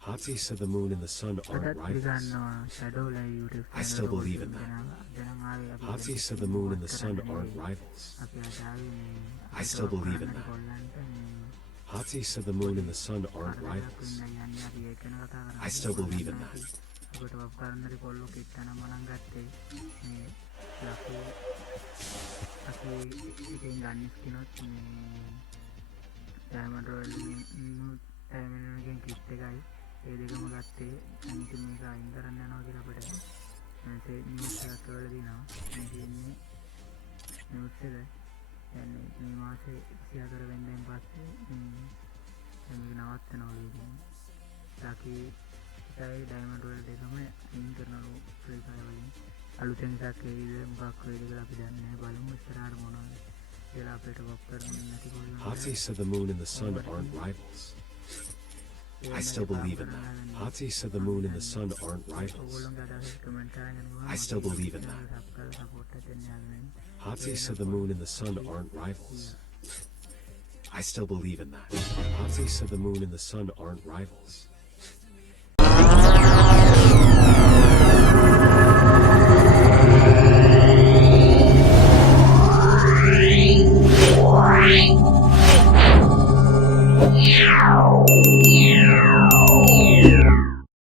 Hati said the moon and the sun aren't අදත් rivals. පිළිගන්නවා ෂැඩෝලයි YouTube I still channel believe in that. Hati said the moon and the sun aren't rivals. I still believe in that. Hati said the moon and the sun aren't rivals. I still believe in that. ඔබට වප් කරන්නරි කොල්ලෝ කිට්ටන මනන් ගත්තේ මේ ලකු අපි එකෙන් ගන්නෙත් කිනොත් මේ ඩයමන්ඩ් රොයල් ඩයමන්ඩ් කිට් එකයි ඒ දෙකම ගත්තේ අනිත් මේක අයින් කරන්න යනවා කියලා අපිට මේ නිවුස් එකක් වල දිනවා මේ කියන්නේ නිවුස් එක يعني මේ මාසේ 24 වෙනිදාන් පස්සේ මේක නවත්තනවා කියන්නේ ලකි එකයි ඩයමන්ඩ් රොයල් දෙකම අයින් කරනවා ෆ්‍රී ෆයර් වලින් අලුතෙන් එකක් එයිද මොකක් වෙයිද කියලා අපි දන්නේ නැහැ බලමු ඉස්සරහට මොනවද කියලා අපිට වප් කරන්න නැති කොල්ලෝ Hati said the moon and the sun aren't rivals. I still believe in that. Hati said the moon and the sun aren't rivals. I still believe in that. Hati said the moon and the sun aren't rivals. I still believe in that. Hati said the moon and the sun aren't rivals.